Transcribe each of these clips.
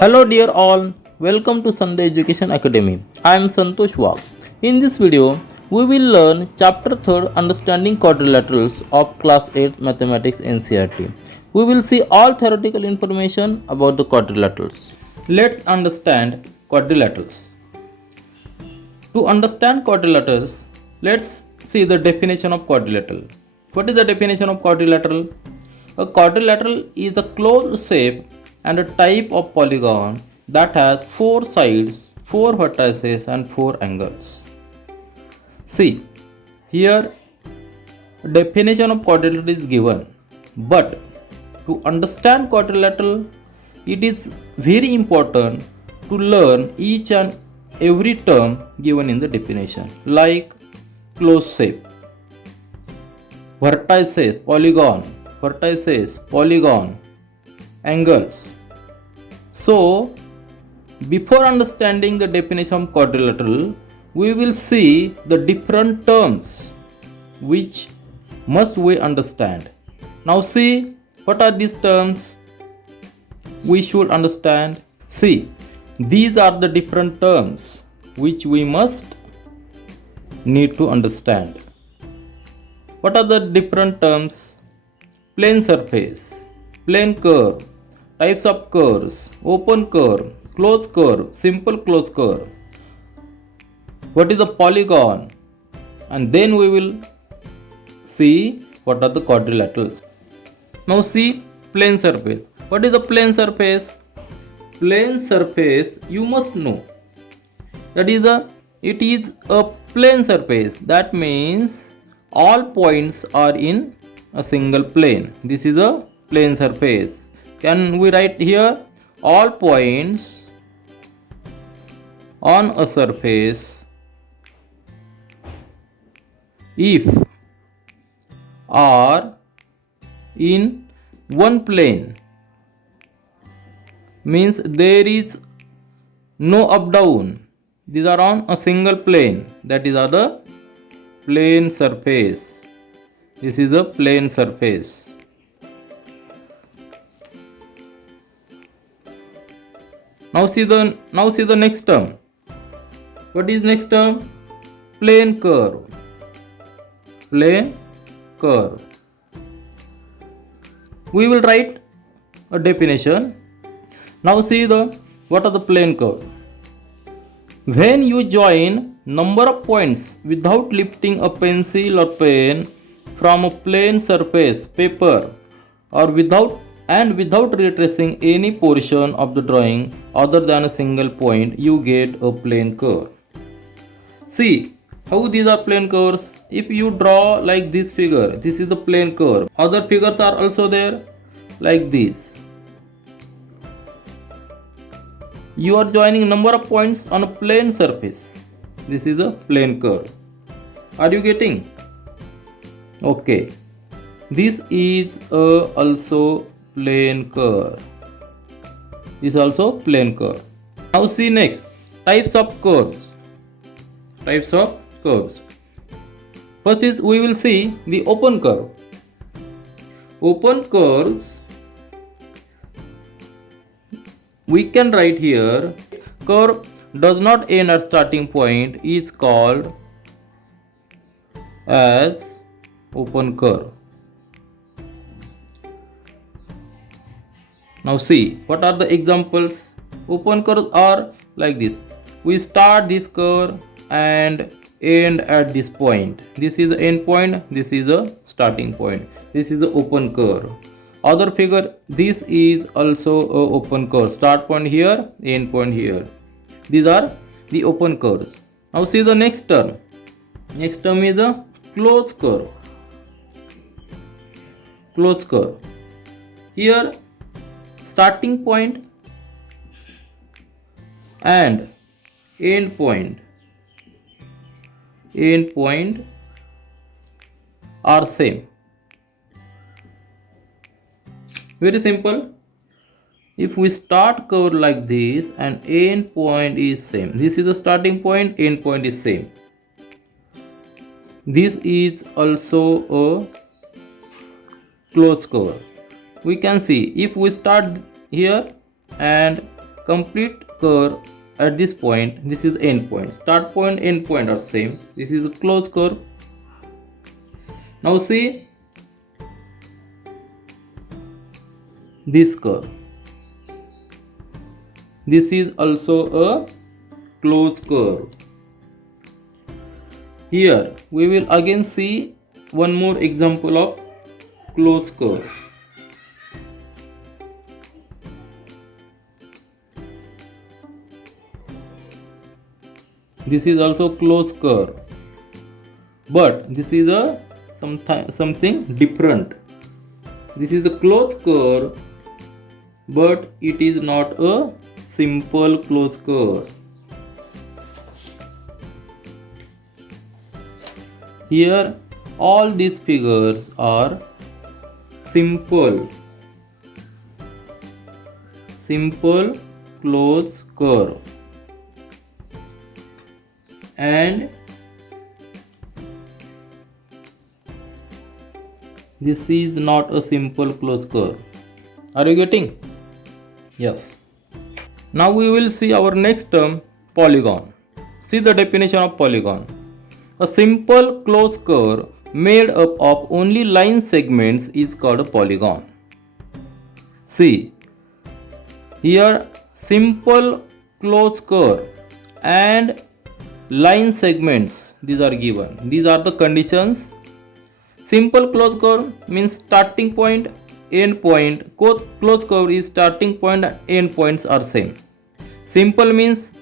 Hello dear all, welcome to Sunday Education Academy. I am Santosh Wagh. In this video, we will learn Chapter 3 Understanding Quadrilaterals of Class 8 Mathematics NCERT. We will see all theoretical information about the quadrilaterals. Let's understand quadrilaterals. To understand quadrilaterals, let's see the definition of quadrilateral. What is the definition of quadrilateral? A quadrilateral is a closed shape and a type of polygon that has 4 sides, 4 vertices and 4 angles. See, here definition of quadrilateral is given, but to understand quadrilateral, it is very important to learn each and every term given in the definition, like closed shape, vertices, polygon, angles. So, before understanding the definition of quadrilateral, we will see the different terms which must we understand. Now see, what are these terms we should understand? See, these are the different terms which we must need to understand. What are the different terms? Plane surface, plane curve, types of curves, open curve, closed curve, simple closed curve. What is the polygon? And then we will see what are the quadrilaterals. Now see plane surface. What is the plane surface? Plane surface you must know. It is a plane surface. That means all points are in a single plane. This is a plane surface. Can we write here all points on a surface if are in one plane, means there is no up down. These are on a single plane, that is the plane surface. This is a plane surface. Now see the next term. What is next term? Plane curve. Plane curve. We will write a definition. Now see what are the plane curve. When you join number of points without lifting a pencil or pen from a plane surface paper or without retracing any portion of the drawing other than a single point, you get a plane curve. See how these are plane curves. If you draw like this figure, this is the plane curve. Other figures are also there like this. You are joining number of points on a plane surface. This is a plane curve. Are you getting? Okay. This is also plane curve. This is also plane curve. Now see next, types of curves. Types of curves. First is we will see the open curve. Open curves, we can write here, curve does not end at starting point is called as open curve. Now see, what are the examples? Open curves are like this. We start this curve and end at this point. This is the end point, this is the starting point. This is the open curve. Other figure, this is also a open curve. Start point here, end point here. These are the open curves. Now see the next term. Next term is a closed curve. Closed curve. Here starting point and end point are same. Very simple. If we start curve like this and end point is same, this is the starting point, end point is same. This is also a closed curve. We can see if we start here and complete curve at this point. This is end point. Start point, end point are same. This is a closed curve. Now see this curve. This is also a closed curve. Here we will again see one more example of closed curve. This is also closed curve, but this is a something different. This is a closed curve, but it is not a simple closed curve. Here all these figures are simple closed curve, and this is not a simple closed curve. Are you getting? Yes. Now we will see our next term, polygon. See the definition of polygon. A simple closed curve made up of only line segments is called a polygon. See, here simple closed curve and line segments, these are given. These are the conditions. Simple closed curve means starting point, end point. Closed curve is starting point and end points are same. Simple means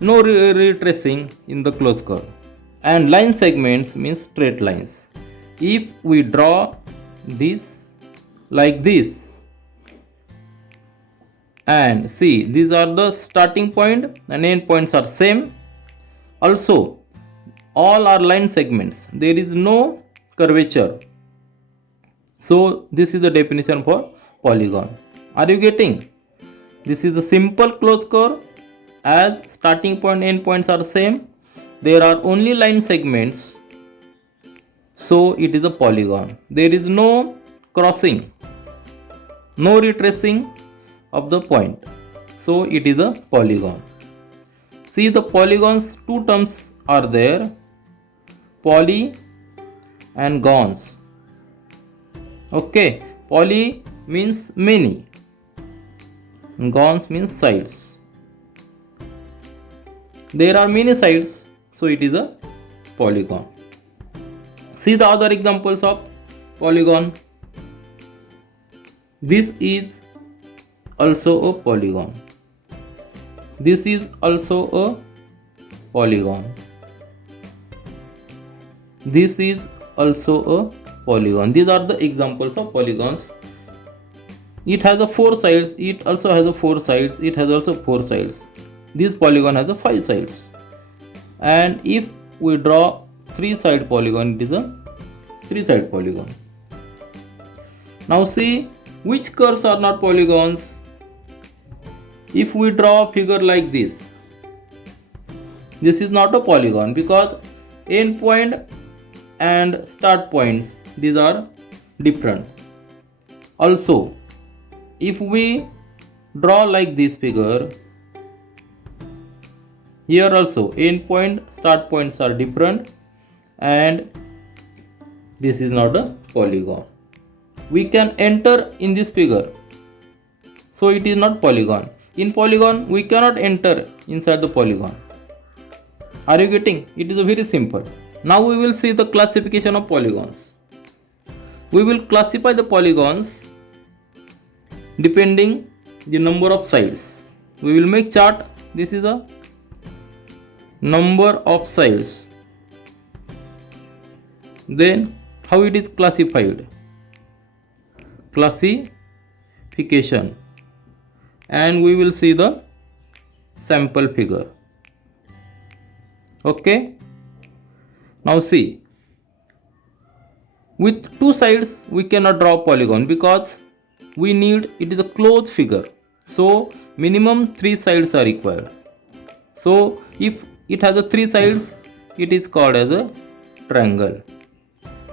no retracing in the closed curve. And line segments means straight lines. If we draw this like this, and see, these are the starting point and end points are same. Also, all are line segments. There is no curvature. So this is the definition for polygon. Are you getting? This is a simple closed curve. As starting point and end points are same, there are only line segments, so it is a polygon. There is no crossing, no retracing of the point, so it is a polygon. See, the polygons, two terms are there, poly and gons. Okay, poly means many, gons means sides. There are many sides, so it is a polygon. See the other examples of polygon. This is also a polygon. This is also a polygon. This is also a polygon. These are the examples of polygons. It has a 4 sides. It also has a 4 sides. It has also 4 sides. This polygon has a 5 sides. And if we draw 3-side polygon, it is a 3-side polygon. Now see which curves are not polygons. If we draw a figure like this is not a polygon because end point and start points, these are different. Also, if we draw like this figure, here also end point, start points are different, and this is not a polygon. We can enter in this figure, so it is not polygon. In polygon, we cannot enter inside the polygon. Are you getting? It is very simple. Now we will see the classification of polygons. We will classify the polygons depending the number of sides. We will make chart. This is a number of sides. Then how it is classified? Classification. And we will see the sample figure. Okay. Now see, with 2 sides we cannot draw a polygon because we need, it is a closed figure. So minimum 3 sides are required. So if it has a 3 sides, it is called as a triangle.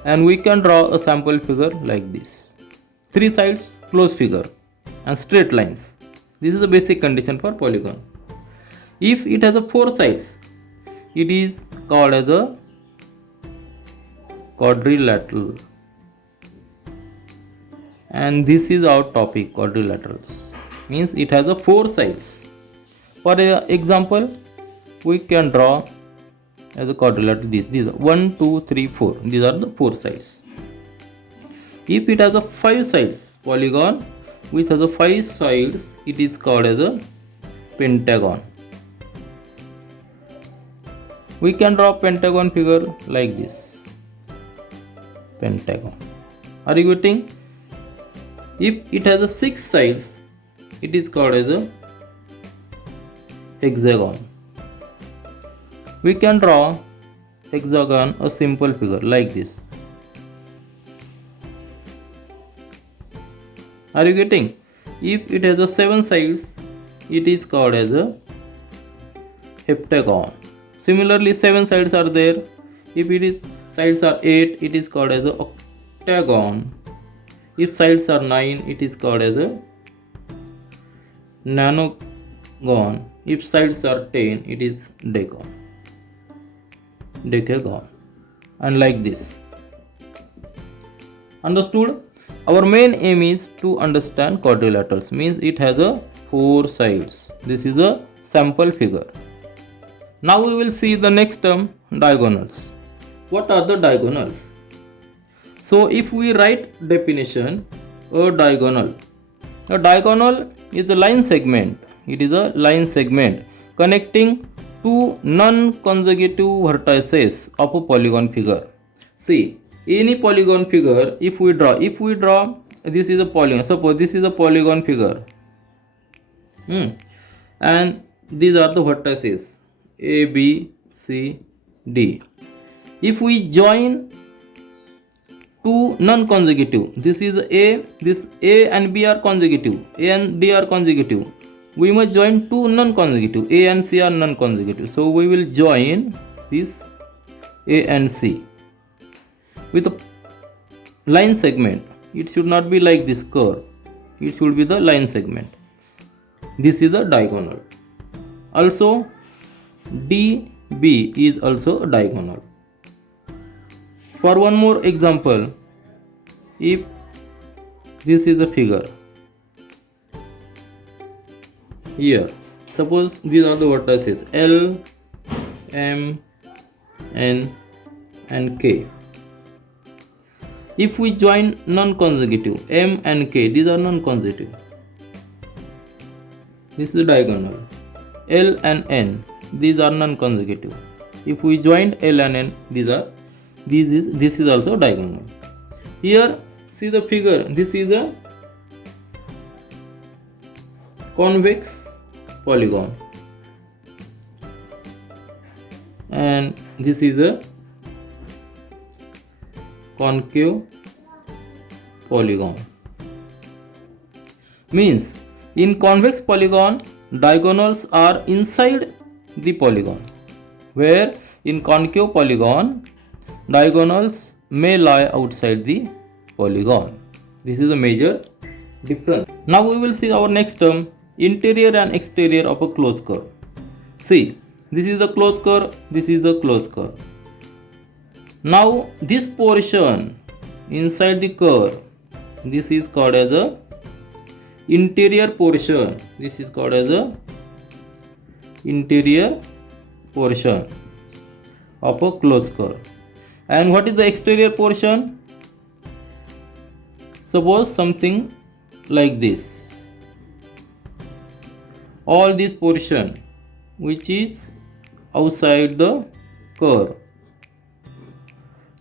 And we can draw a sample figure like this. 3 sides, closed figure, and straight lines. This is the basic condition for polygon. If it has a 4 sides, it is called as a quadrilateral. And this is our topic, quadrilaterals. Means it has a 4 sides. For example, we can draw as a quadrilateral these are 1, 2, 3, 4. These are the 4 sides. If it has a 5 sides polygon which has a 5 sides, it is called as a pentagon. We can draw pentagon figure like this. Pentagon. Are you getting? If it has a 6 sides, it is called as a hexagon. We can draw hexagon, a simple figure like this. Are you getting? If it has a 7 sides, it is called as a heptagon. Similarly, 7 sides are there. If it is sides are 8, it is called as a octagon. If sides are 9, it is called as a nonagon. If sides are 10, it is decagon. And like this. Understood? Our main aim is to understand quadrilaterals. Means it has a 4 sides. This is a sample figure. Now we will see the next term, diagonals. What are the diagonals? So if we write definition, a diagonal is a line segment. It is a line segment connecting two non-consecutive vertices of a polygon figure. See, any polygon figure, if we draw, this is a polygon. Suppose this is a polygon figure, and these are the vertices A, B, C, D. If we join two non-consecutive, this is A, this A and B are consecutive, A and D are consecutive. We must join two non-consecutive, A and C are non-consecutive. So we will join this A and C with a line segment. It should not be like this curve. It should be the line segment. This is a diagonal. Also, DB is also a diagonal. For one more example, if this is a figure, here, suppose these are the vertices L, M, N and K. If we join non-consecutive M and K, these are non-consecutive. This is a diagonal. L and N, these are non-consecutive. If we join L and N, this is also diagonal. Here, see the figure. This is a convex polygon, and this is a concave polygon. Means in convex polygon, diagonals are inside the polygon, where in concave polygon, diagonals may lie outside the polygon. This is a major difference. Now we will see our next term, interior and exterior of a closed curve. See, this is the closed curve, this is the closed curve. Now this portion inside the curve, this is called as a interior portion. This is called as a interior portion of a closed curve. And what is the exterior portion? Suppose something like this. All this portion which is outside the curve,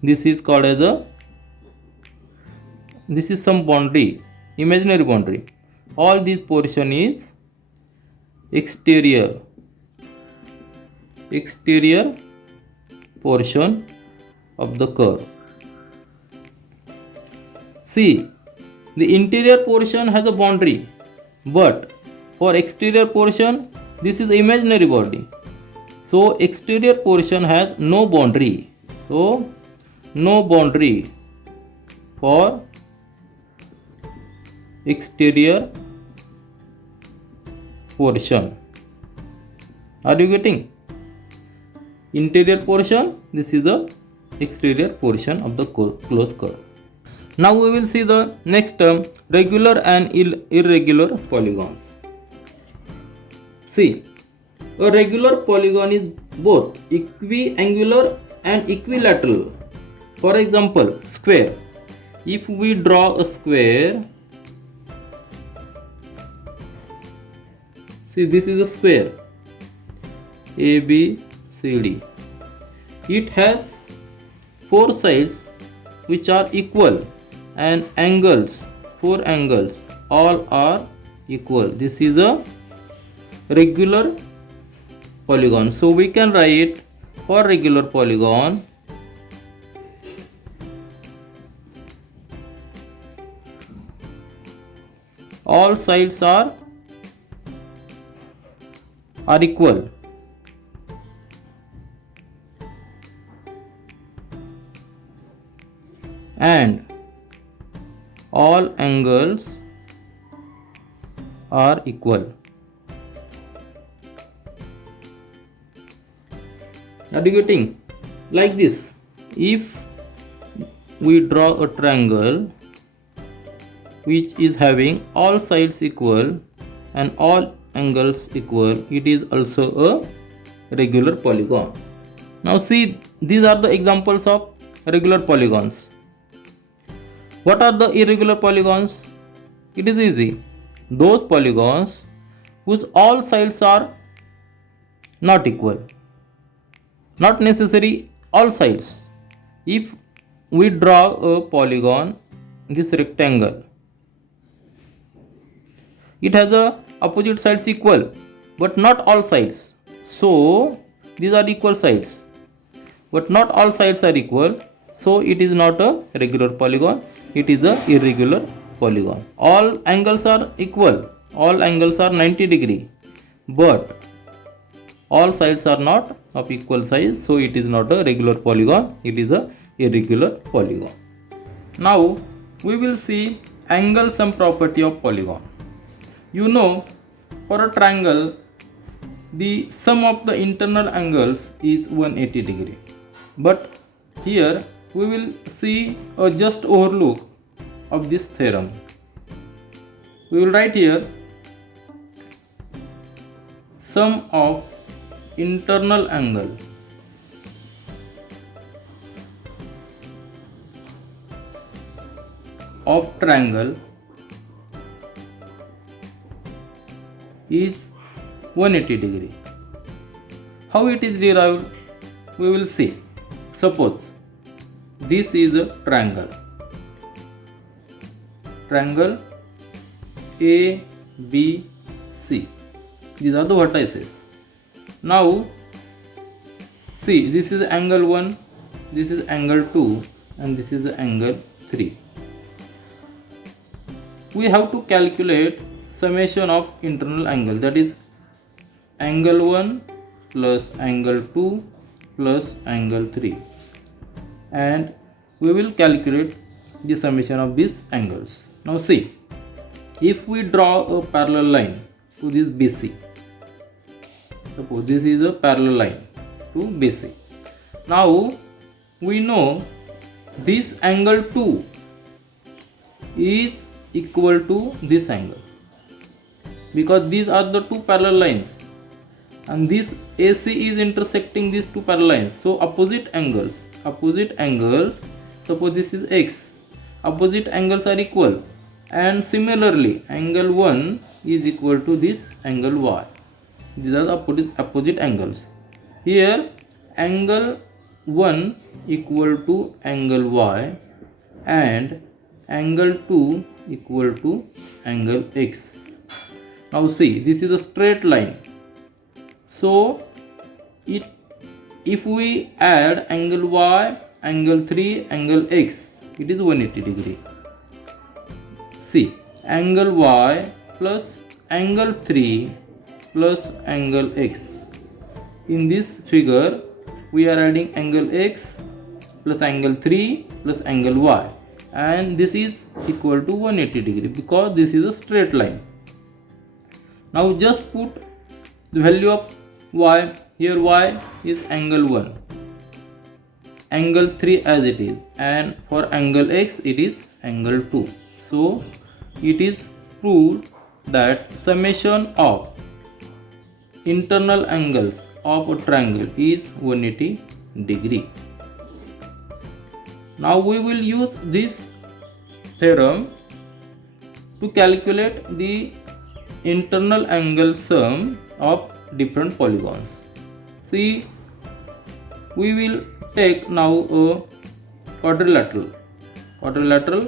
this is called as a, this is some boundary, imaginary boundary. All this portion is exterior portion of the curve. See, the interior portion has a boundary, but for exterior portion, this is the imaginary body. So exterior portion has no boundary. So no boundary for exterior portion. Are you getting? Interior portion, this is the exterior portion of the closed curve. Now we will see the next term, regular and irregular polygons. See, a regular polygon is both equiangular and equilateral. For example, square. If we draw a square, see, this is a square A, B, C, D. It has four sides which are equal and angles, four angles, all are equal. This is a regular polygon. So we can write for regular polygon, all sides are equal and all angles are equal. Are you getting? Like this, if we draw a triangle which is having all sides equal and all angles equal, it is also a regular polygon. Now see, these are the examples of regular polygons. What are the irregular polygons? It is easy. Those polygons whose all sides are not equal. Not necessary all sides. If we draw a polygon, this rectangle, it has a opposite sides equal but not all sides. So these are equal sides but not all sides are equal. So it is not a regular polygon, it is a irregular polygon. All angles are equal, all angles are 90 degree, but all sides are not of equal size, so it is not a regular polygon, it is a irregular polygon. Now we will see angle sum property of polygon. You know, for a triangle, the sum of the internal angles is 180 degree. But here we will see a just overlook of this theorem. We will write here sum of internal angle of triangle is 180 degree. How it is derived? We will see. Suppose this is a triangle. Triangle A, B, C. These are the vertices. Now see, this is angle 1, this is angle 2 and this is angle 3. We have to calculate summation of internal angle, that is angle 1 plus angle 2 plus angle 3, and we will calculate the summation of these angles. Now see, if we draw a parallel line to this BC, suppose this is a parallel line to BC. Now we know this angle 2 is equal to this angle because these are the two parallel lines and this AC is intersecting these two parallel lines. So opposite angles, suppose this is X, opposite angles are equal, and similarly angle 1 is equal to this angle Y. These are the opposite angles. Here angle 1 equal to angle Y and angle 2 equal to angle X. Now see, this is a straight line. So if we add angle Y, angle 3, angle X, it is 180 degree. See, angle Y plus angle 3 plus angle X. In this figure, we are adding angle X plus angle 3 plus angle Y, and this is equal to 180 degree because this is a straight line. Now just put the value of y. Here y is angle 1, angle 3 as it is, and for angle x it is angle 2. So it is proved that summation of internal angles of a triangle is 180 degree. Now we will use this theorem to calculate the internal angle sum of different polygons. See, we will take now a quadrilateral. Quadrilateral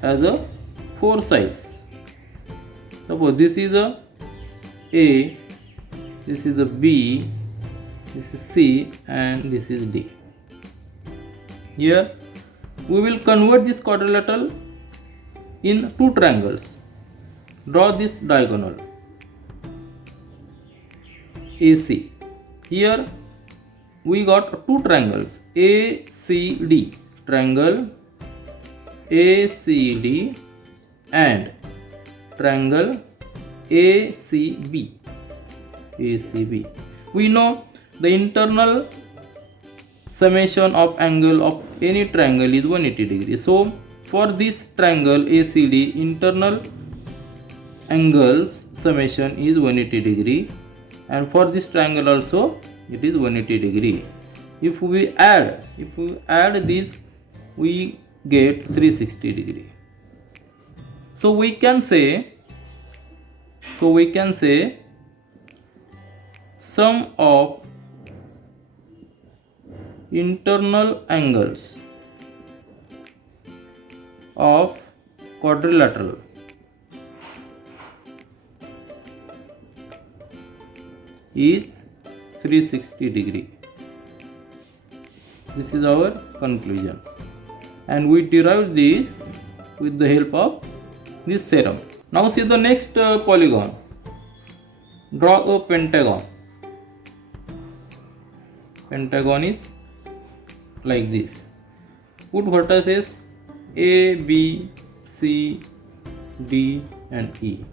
has a 4 sides. Suppose this is a A, this is a B, this is C, and this is D. Here we will convert this quadrilateral in 2 triangles. Draw this diagonal AC. Here we got 2 triangles ACD, triangle ACD and triangle ACB. We know the internal summation of angle of any triangle is 180 degree. So for this triangle ACD, internal angles summation is 180 degree, and for this triangle also it is 180 degree. If we add this, we get 360 degree. So we can say sum of internal angles of quadrilateral is 360 degree. This is our conclusion, and we derive this with the help of this theorem. Now see the next polygon. Draw a pentagon. Pentagon is like this. Put vertices A, B, C, D and E.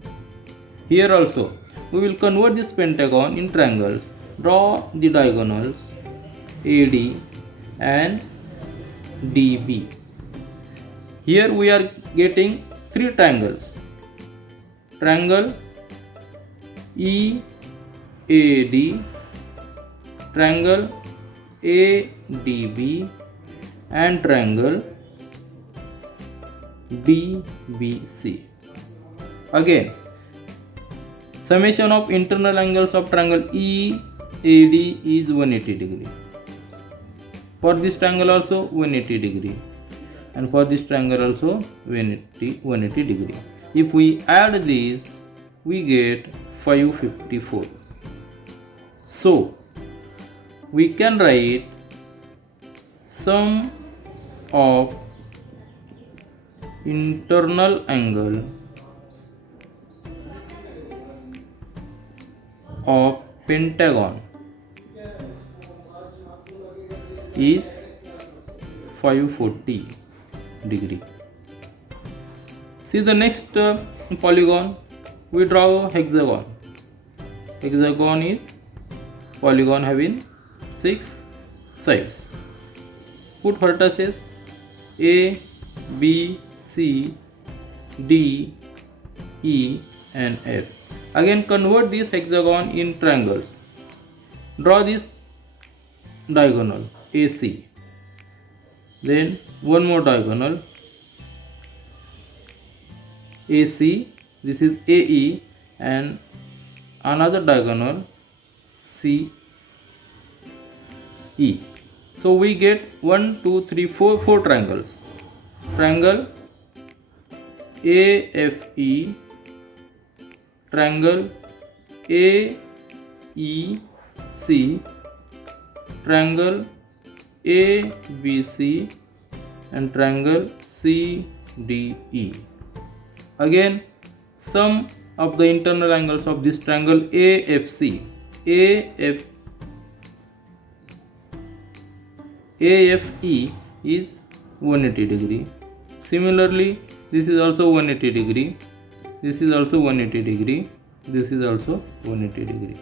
Here also we will convert this pentagon in triangles. Draw the diagonals AD and DB. Here we are getting 3 triangles. Triangle EAD, triangle ADB and triangle DBC. Again, summation of internal angles of triangle EAD is 180 degree. For this triangle also 180 degree, and for this triangle also 180 degree. If we add these, we get 554. So we can write sum of internal angle of pentagon is 540 degree. See the next polygon. We draw a hexagon. Hexagon is polygon having 6 sides. Put vertices A, B, C, D, E and F. Again convert this hexagon in triangles. Draw this diagonal AC. Then one more diagonal AC. This is AE, and another diagonal CE. So we get 1, 2, 3, 4 triangles. Triangle AFE, triangle AEC, triangle ABC and triangle CDE. Again, sum of the internal angles of this triangle AFC. AFE is 180 degree. Similarly, this is also 180 degree. This is also 180 degree. This is also 180 degree.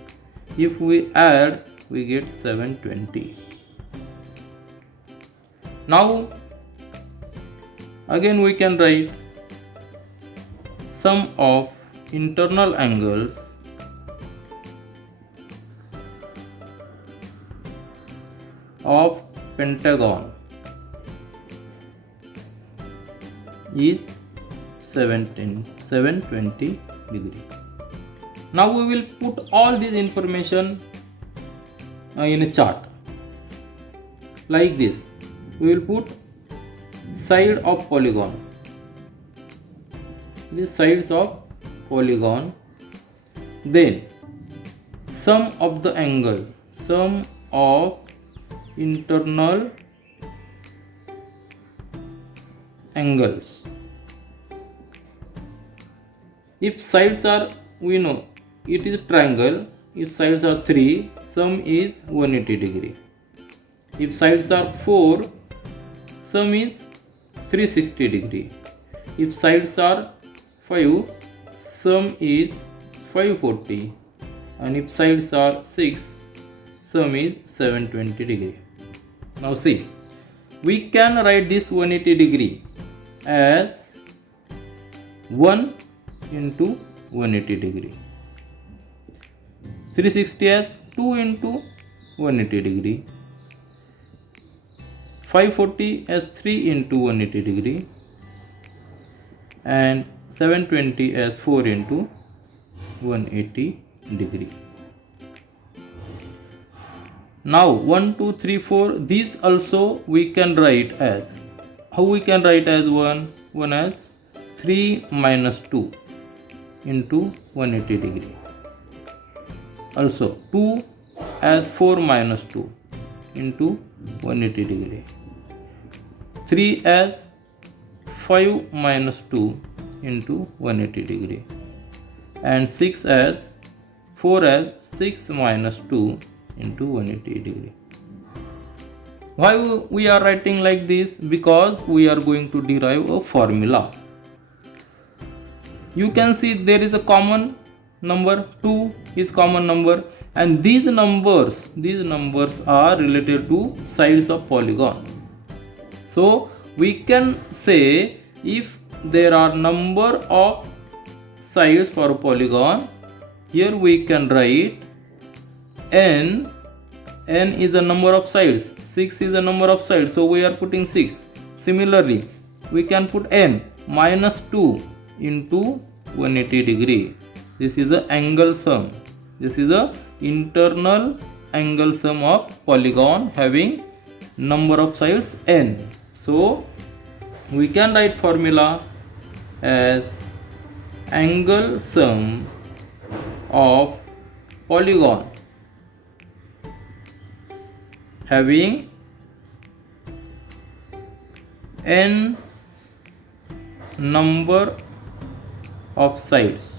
If we add, we get 720. Now again we can write sum of internal angles of pentagon is 720 degree. Now we will put all this information in a chart like this. We will put side of polygon, the sides of polygon, then sum of the angle, sum of internal angles. If sides are, we know it is a triangle. If sides are 3, sum is 180 degree. If sides are 4, sum is 360 degree. If sides are 5, sum is 540, and if sides are 6, sum is 720 degree. Now see, we can write this 180 degree as 1 into 180 degree, 360 as 2 into 180 degree, 540 as 3 into 180 degree, and 720 as 4 into 180 degree. Now 1, 2, 3, 4, these also we can write as, how we can write as 1 as 3 minus 2 into 180 degree. Also 2 as 4 minus 2 into 180 degree. 3 as 5 minus 2 into 180 degree. And 6 as 4 as 6 minus 2 into 180 degree. Why we are writing like this? Because we are going to derive a formula. You can see there is a common number, 2 is common number, and these numbers are related to sides of polygon. So we can say if there are number of sides for a polygon, here we can write n is the number of sides, 6 is the number of sides, so we are putting 6. Similarly, we can put n minus 2 into 180 degree. This is the angle sum. This is the internal angle sum of polygon having number of sides n. So we can write formula as angle sum of polygon having n number of sides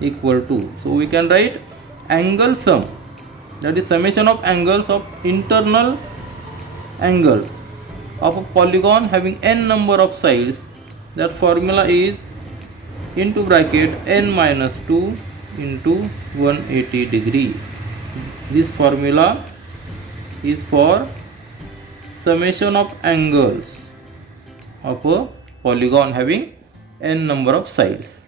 equal to, so we can write angle sum, that is summation of angles of internal angles of a polygon having n number of sides. That formula is into bracket n minus 2 into 180 degree. This formula is for summation of angles of a polygon having n number of sides.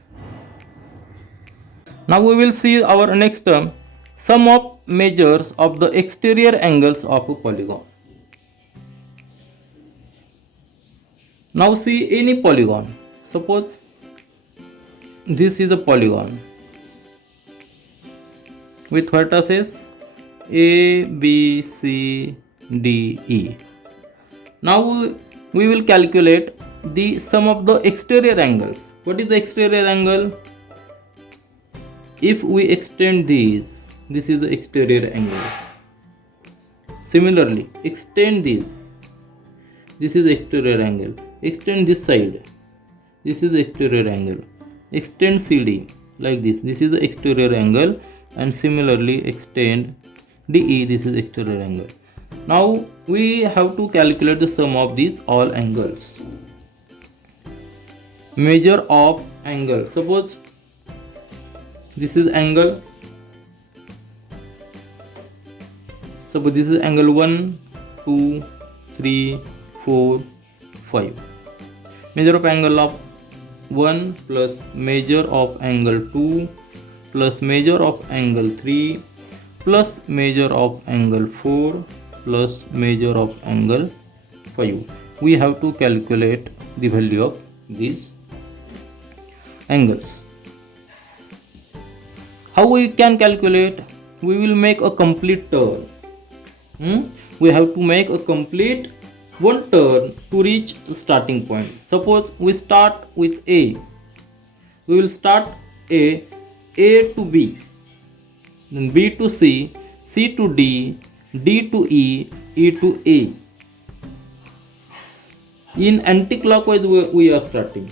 Now we will see our next term, sum of measures of the exterior angles of a polygon. Now see any polygon. Suppose this is a polygon with vertices A, B, C, D, E. Now we will calculate the sum of the exterior angles. What is the exterior angle? If we extend these, this is the exterior angle. Similarly, extend this. This is the exterior angle. Extend this side. This is the exterior angle. Extend CD like this. This is the exterior angle, and similarly extend DE. This is exterior angle. Now we have to calculate the sum of these all angles. Measure of angle. Suppose This is angle. Suppose this is angle 1, 2, 3, 4, 5. Measure of angle of 1 plus measure of angle 2 plus measure of angle 3 plus measure of angle 4 plus measure of angle 5. We have to calculate the value of these angles. How we can calculate? We will make a complete turn. We have to make a complete one turn to reach the starting point. Suppose we start with A. We will start A to B, then B to C, C to D, D to E, E to A. In anti-clockwise we are starting.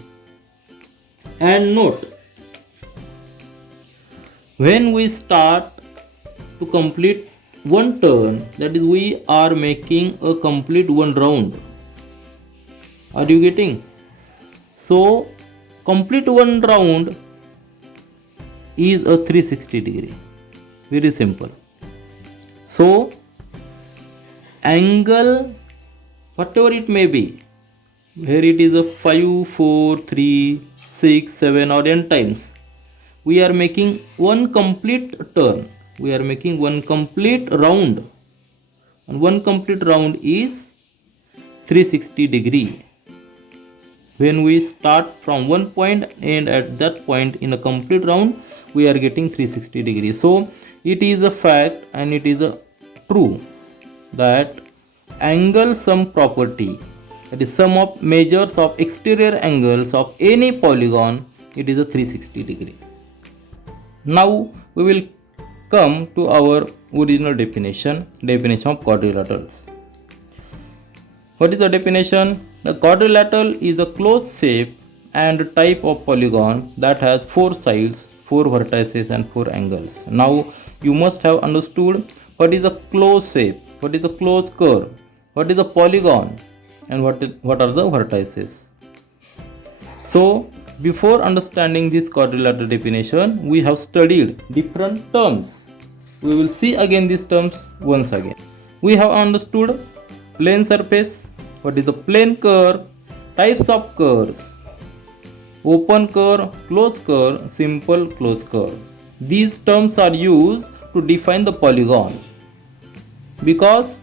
And note, when we start to complete one turn, that is, we are making a complete one round. Are you getting? So complete one round is a 360 degree. Very simple. So angle, whatever it may be, where it is a 5, 4, 3, 6, 7 or n times, we are making one complete turn. We are making one complete round, and one complete round is 360 degree. When we start from one point and at that point in a complete round, we are getting 360 degrees. So it is a fact and it is a true that angle sum property, that is sum of measures of exterior angles of any polygon, it is a 360 degree. Now we will come to our original definition of quadrilaterals. What is the definition? The quadrilateral is a closed shape and type of polygon that has 4 sides, 4 vertices and 4 angles. Now you must have understood what is a closed shape, what is a closed curve, what is a polygon, and what are the vertices. So before understanding this quadrilateral definition, we have studied different terms. We will see again these terms once again. We have understood plane surface, what is a plane curve, types of curves, open curve, closed curve, simple closed curve. These terms are used to define the polygon, because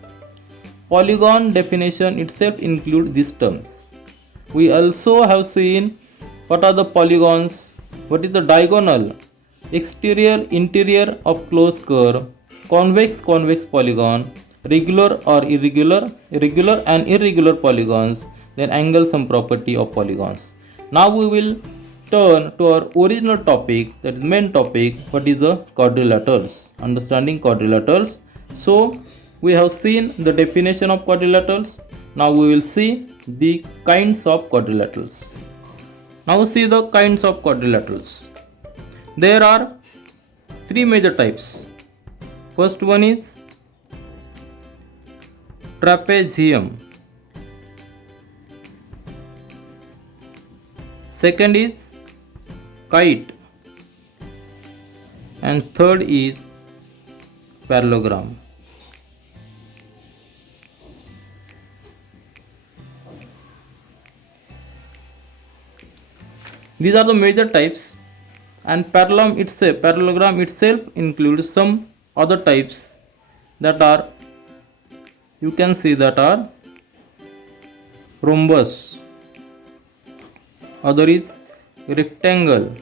polygon definition itself includes these terms. We also have seen what are the polygons, what is the diagonal, exterior, interior of closed curve, convex polygon, regular or irregular, regular and irregular polygons, then angle sum property of polygons. Now we will turn to our original topic, that is main topic, what is the quadrilaterals, understanding quadrilaterals. So we have seen the definition of quadrilaterals. Now we will see the kinds of quadrilaterals. Now see the kinds of quadrilaterals. There are 3 major types. First one is trapezium. Second is kite. And third is parallelogram. These are the major types, and parallelogram itself includes some other types that are, you can see, that are rhombus, other is rectangle,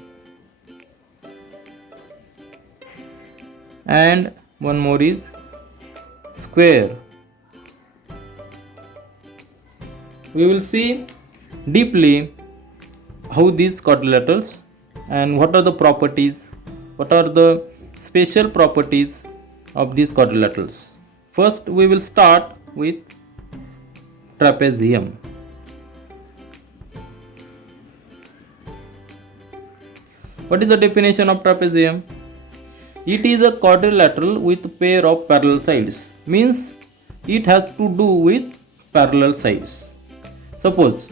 and one more is square. We will see deeply how these quadrilaterals and what are the properties, what are the special properties of these quadrilaterals. First we will start with trapezium. What is the definition of trapezium? It is a quadrilateral with pair of parallel sides, means it has to do with parallel sides. Suppose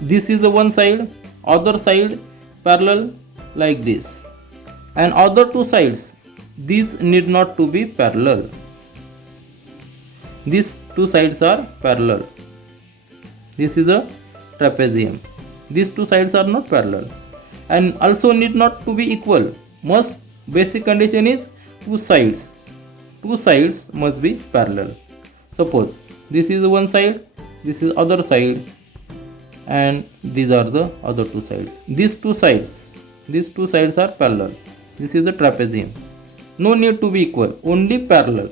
this is the one side, other side parallel like this. and other two sides, these need not to be parallel. These two sides are parallel. This is a trapezium. These two sides are not parallel and also need not to be equal. Must basic condition is two sides. Two sides must be parallel. Suppose this is one side, this is other side, and these are the other two sides. These two sides are parallel. This is the trapezium. No need to be equal, only parallel.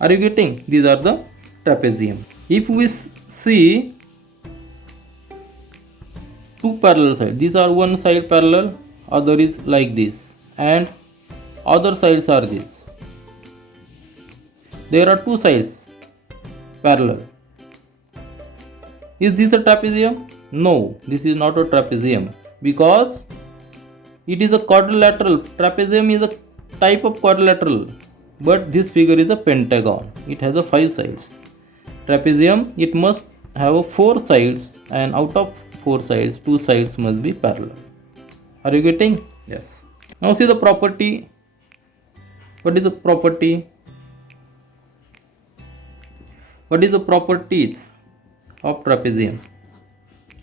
Are you getting? These are the trapezium. If we see two parallel sides, these are one side parallel, other is like this, and other sides are this. There are two sides parallel. Is this a trapezium? No, this is not a trapezium because it is a quadrilateral. Trapezium is a type of quadrilateral, but this figure is a pentagon. It has a 5 sides. Trapezium, it must have a 4 sides, and out of 4 sides, 2 sides must be parallel. Are you getting? Yes. Now see the property. What is the property? What is the properties of trapezium?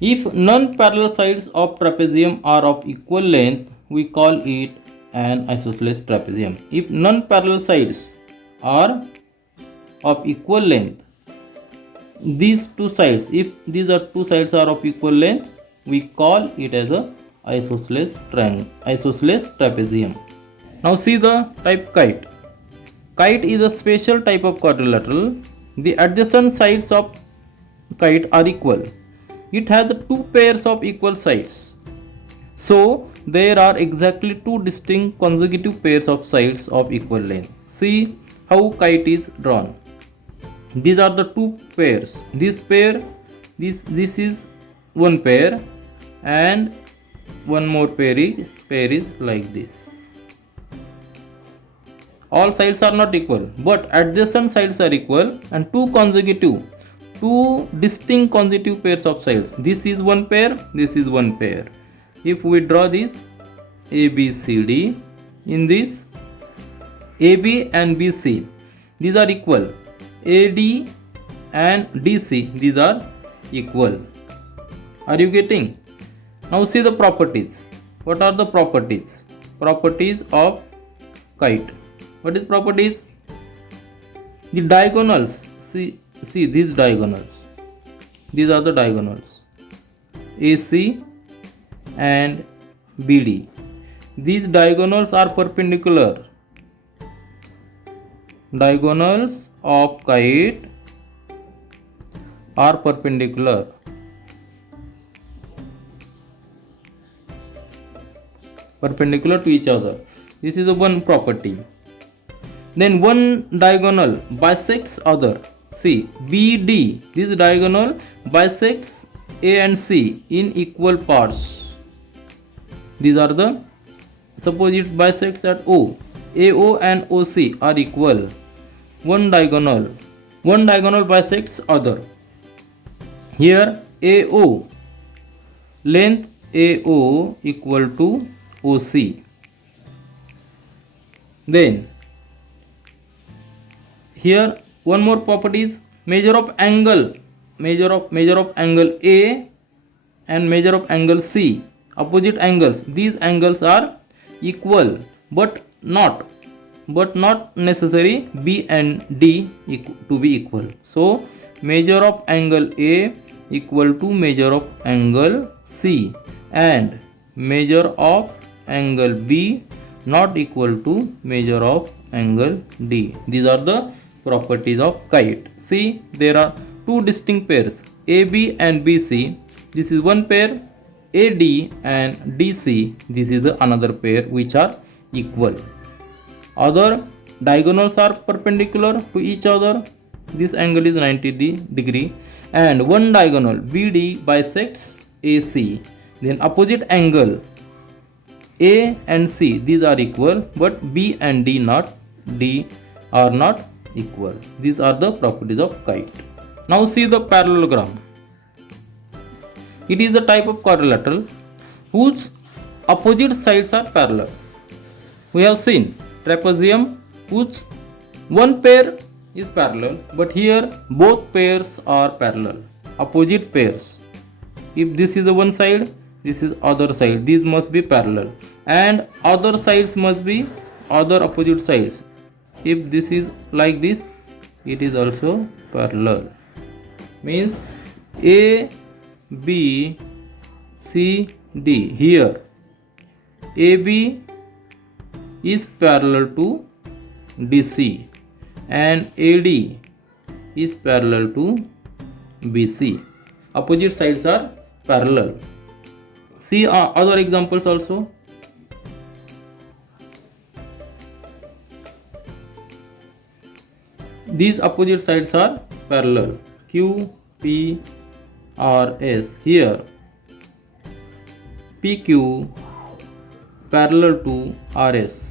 If non-parallel sides of trapezium are of equal length, we call it an isosceles trapezium. If non-parallel sides are of equal length, these two sides, if these are two sides are of equal length, we call it as a isosceles trapezium. Now see the type kite. Kite is a special type of quadrilateral. The adjacent sides of kite are equal. It has two pairs of equal sides. So there are exactly two distinct consecutive pairs of sides of equal length. See how kite is drawn. These are the two pairs. This pair, this is one pair, and one more pair is like this. All sides are not equal, but adjacent sides are equal, and two distinct consecutive pairs of sides. This is one pair, this is one pair. If we draw this A, B, C, D, in this AB and BC, these are equal. AD and DC, these are equal. Are you getting? Now see the properties. What are the properties? Properties of kite. What is properties? The diagonals. See these diagonals. These are the diagonals. AC and BD. These diagonals are perpendicular. Diagonals of kite are perpendicular. Perpendicular to each other. This is the one property. Then one diagonal bisects other. See BD, this diagonal bisects A and C in equal parts. These are the, suppose it bisects at O. AO and OC are equal. One diagonal bisects other. Here AO, length AO equal to OC. Then here one more property is measure of angle A and measure of angle C, opposite angles. These angles are equal but not necessary B and D to be equal. So measure of angle A equal to measure of angle C, and measure of angle B not equal to measure of angle D. These are the properties of kite. See, there are two distinct pairs, AB and BC. This is one pair. AD and DC, this is the another pair which are equal. Other diagonals are perpendicular to each other. This angle is 90 degree, and one diagonal BD bisects AC. Then opposite angle A and C, these are equal, but B and D are not equal. These are the properties of kite. Now see the parallelogram. It is the type of quadrilateral whose opposite sides are parallel. We have seen trapezium whose one pair is parallel, but here both pairs are parallel, opposite pairs. If this is the one side, this is other side, these must be parallel, and other sides must be other opposite sides. If this is like this, it is also parallel. Means A, B, C, D. Here AB is parallel to DC and AD is parallel to BC. Opposite sides are parallel. See other examples also. These opposite sides are parallel. Q, P, R, S. Here PQ parallel to RS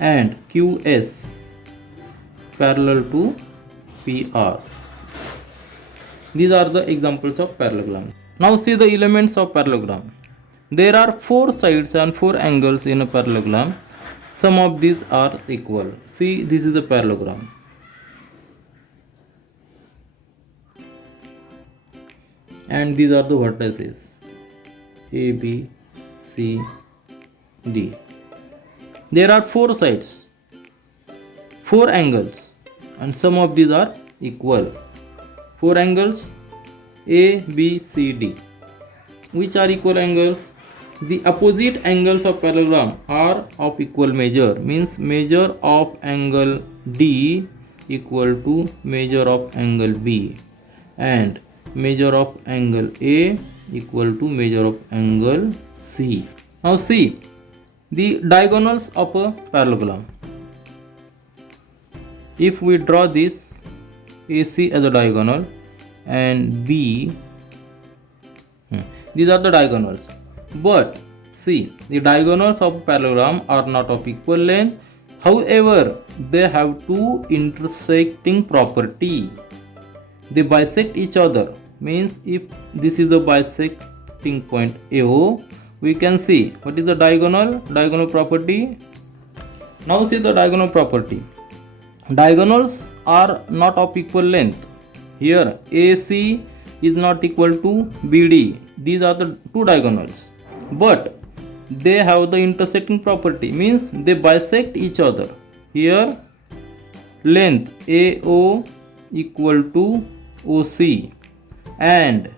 and QS parallel to PR. These are the examples of parallelogram. Now see the elements of parallelogram. There are 4 sides and 4 angles in a parallelogram. Some of these are equal. See, this is a parallelogram. And these are the vertices A, B, C, D. There are 4 sides, 4 angles, and some of these are equal. 4 angles A, B, C, D. Which are equal angles? The opposite angles of parallelogram are of equal measure. Means measure of angle D equal to measure of angle B, and measure of angle A equal to measure of angle C. Now see the diagonals of a parallelogram. If we draw this AC as a diagonal and B, these are the diagonals. But see, the diagonals of parallelogram are not of equal length. However, they have 2 intersecting property. They bisect each other. Means if this is the bisecting point AO, we can see what is the diagonal property. Now see the diagonal property. Diagonals are not of equal length. Here AC is not equal to BD. These are the 2 diagonals, but they have the intersecting property. Means they bisect each other. Here length AO equal to OC and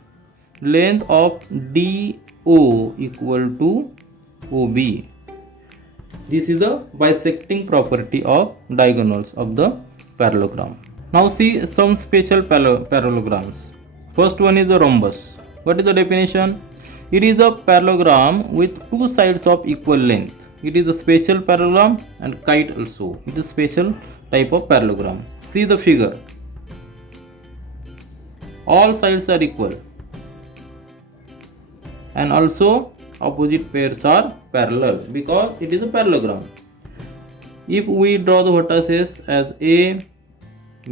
length of DO equal to OB. This is the bisecting property of diagonals of the parallelogram. Now see some special parallelograms. First one is the rhombus. What is the definition? It is a parallelogram with 2 sides of equal length. It is a special parallelogram, and kite also. It is a special type of parallelogram. See the figure. All sides are equal, and also opposite pairs are parallel because it is a parallelogram. If we draw the vertices as A,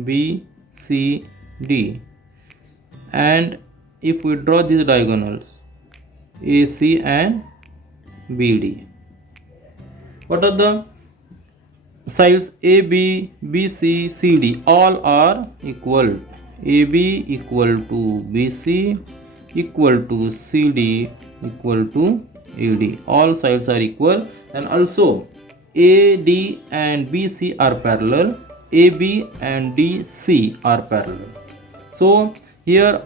B, C, D, and if we draw these diagonals AC and BD, what are the sides? AB, BC, CD, all are equal. AB equal to BC equal to CD equal to AD. All sides are equal, and also AD and BC are parallel. AB and DC are parallel. So here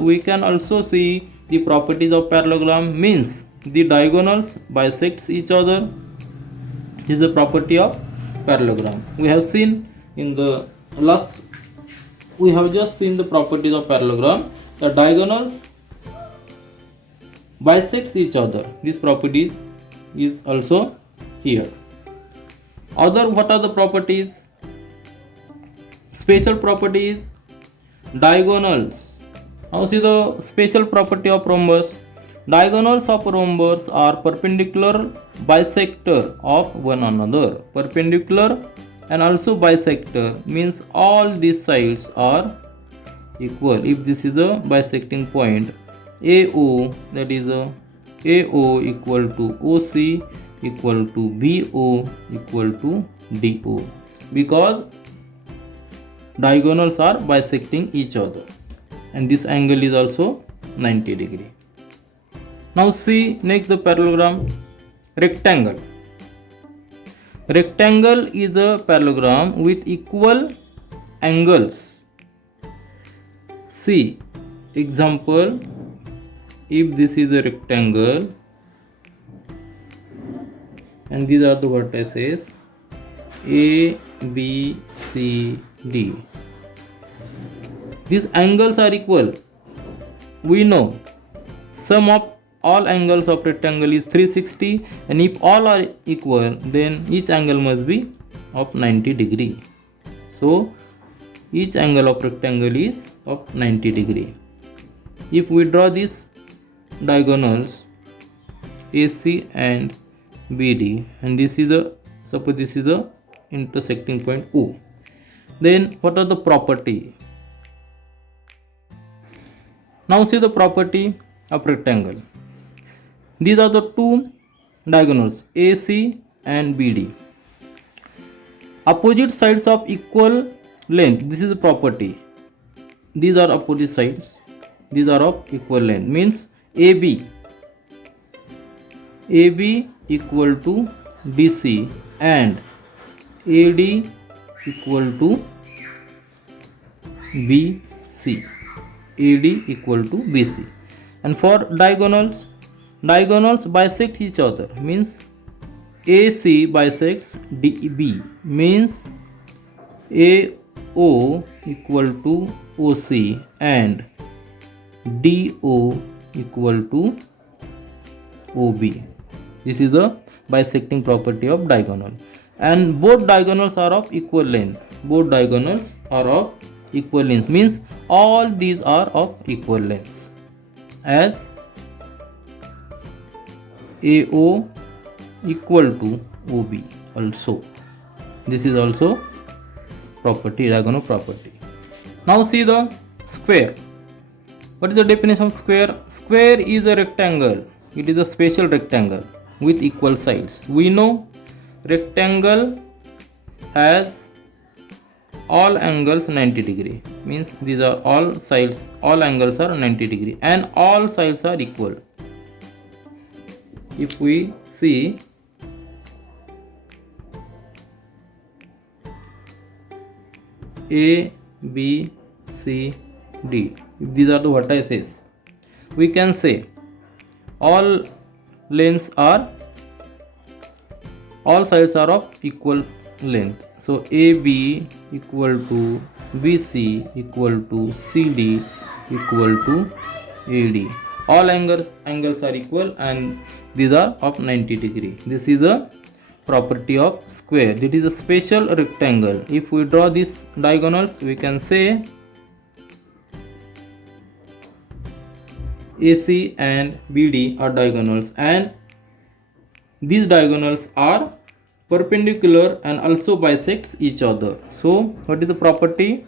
we can also see the properties of parallelogram. Means the diagonals bisects each other. This is the property of parallelogram. We have seen in the last. We have just seen the properties of parallelogram. The diagonals bisects each other. This property is also here. What are the properties? Special properties. Diagonals. Now see the special property of rhombus. Diagonals of rhombus are perpendicular bisector of one another. Perpendicular and also bisector means all these sides are equal. If this is a bisecting point AO, that is a AO equal to OC, equal to BO equal to DO, because diagonals are bisecting each other, and this angle is also 90 degree. Now see next the parallelogram. Rectangle. Rectangle is a parallelogram with equal angles. See example, if this is a rectangle and these are the vertices A, B, C, D. These angles are equal. We know sum of all angles of rectangle is 360, and if all are equal, then each angle must be of 90 degree. So each angle of rectangle is of 90 degree. If we draw these diagonals AC and BD, and this is a, suppose this is the intersecting point O, then what are the property? Now see the property of rectangle. These are the two diagonals AC and BD. Opposite sides of equal length. This is the property. These are opposite sides. These are of equal length. Means AB equal to DC and AD equal to BC. AD equal to BC. And for diagonals bisect each other, means AC bisects DB, means AO equal to OC and DO equal to OB. This is the bisecting property of diagonal, and both diagonals are of equal length. Both diagonals are of equal length, means all these are of equal length, as AO equal to OB also. This is also property, diagonal property. Now see the square. What is the definition of square? Square is a rectangle. It is a special rectangle with equal sides. We know rectangle has all angles 90 degree, means these are all sides, all angles are 90 degree and all sides are equal. If we see A, B, C, D, if these are the vertices, we can say all lengths are, all sides are of equal length. So AB equal to BC equal to CD equal to AD. All angles are equal and these are of 90 degree. This is a property of square. This is a special rectangle. If we draw these diagonals, we can say AC and BD are diagonals, and these diagonals are perpendicular and also bisects each other. So what is the property?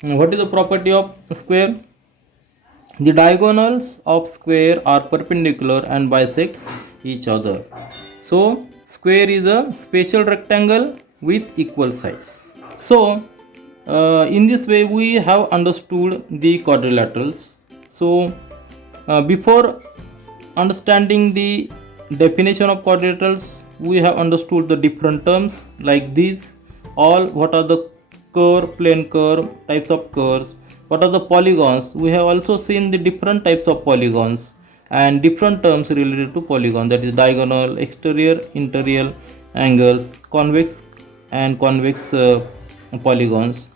What is the property of square? The diagonals of square are perpendicular and bisects each other. So square is a special rectangle with equal sides. So in this way we have understood the quadrilaterals. So before understanding the definition of quadrilaterals, we have understood the different terms like these. All, what are the curve, plane curve, types of curves, what are the polygons. We have also seen the different types of polygons and different terms related to polygon, that is diagonal, exterior, interior angles, convex and convex polygons.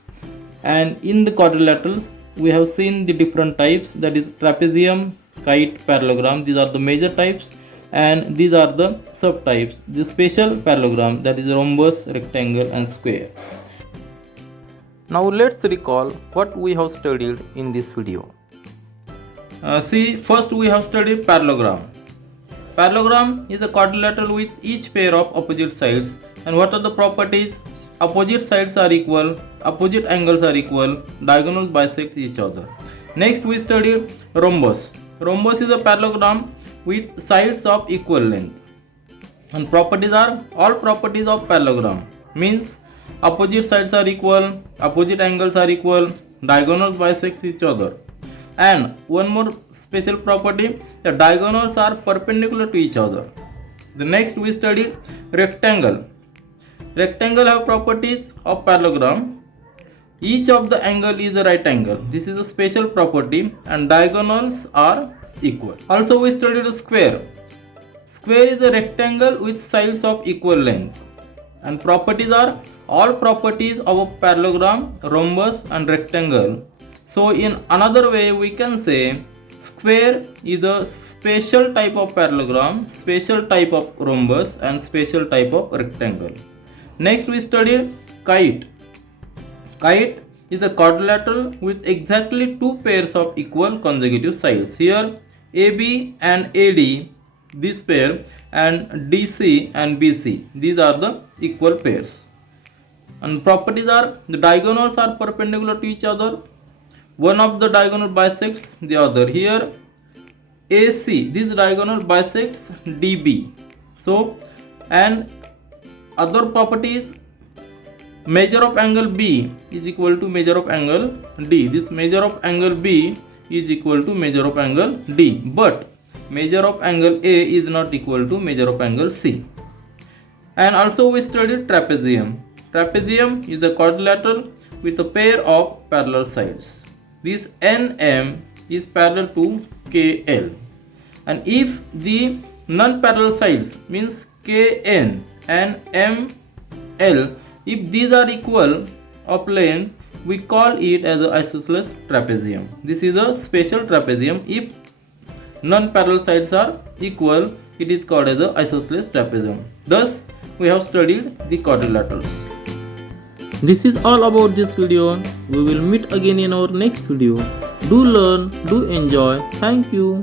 And in the quadrilaterals we have seen the different types, that is trapezium, kite, parallelogram. These are the major types, and these are the subtypes. The special parallelogram, that is rhombus, rectangle and square. Now let's recall what we have studied in this video. See, first we have studied parallelogram. Parallelogram is a quadrilateral with each pair of opposite sides. And what are the properties? Opposite sides are equal, opposite angles are equal, diagonals bisect each other. Next we studied rhombus. Rhombus is a parallelogram with sides of equal length. And properties are all properties of parallelogram, means opposite sides are equal, opposite angles are equal, diagonals bisect each other. And one more special property, the diagonals are perpendicular to each other. The next we studied rectangle. Rectangle have properties of parallelogram. Each of the angle is a right angle. This is a special property, and diagonals are equal. Also we studied a square. Square is a rectangle with sides of equal length. And properties are all properties of a parallelogram, rhombus and rectangle. So in another way we can say square is a special type of parallelogram, special type of rhombus and special type of rectangle. Next we studied kite. Kite is a quadrilateral with exactly two pairs of equal consecutive sides. Here AB and AD, this pair, and DC and BC, these are the equal pairs. And properties are the diagonals are perpendicular to each other. One of the diagonal bisects the other. Here AC, this diagonal bisects DB. So, and other properties, measure of angle B is equal to measure of angle D. This measure of angle B is equal to measure of angle D, but measure of angle A is not equal to measure of angle C. And also we studied trapezium. Trapezium is a quadrilateral with a pair of parallel sides. This NM is parallel to KL, and if the non-parallel sides means KN and ML, if these are equal of length, we call it as an isosceles trapezium. This is a special trapezium. If non-parallel sides are equal, it is called as an isosceles trapezium. Thus, we have studied the quadrilaterals. This is all about this video. We will meet again in our next video. Do learn, do enjoy. Thank you.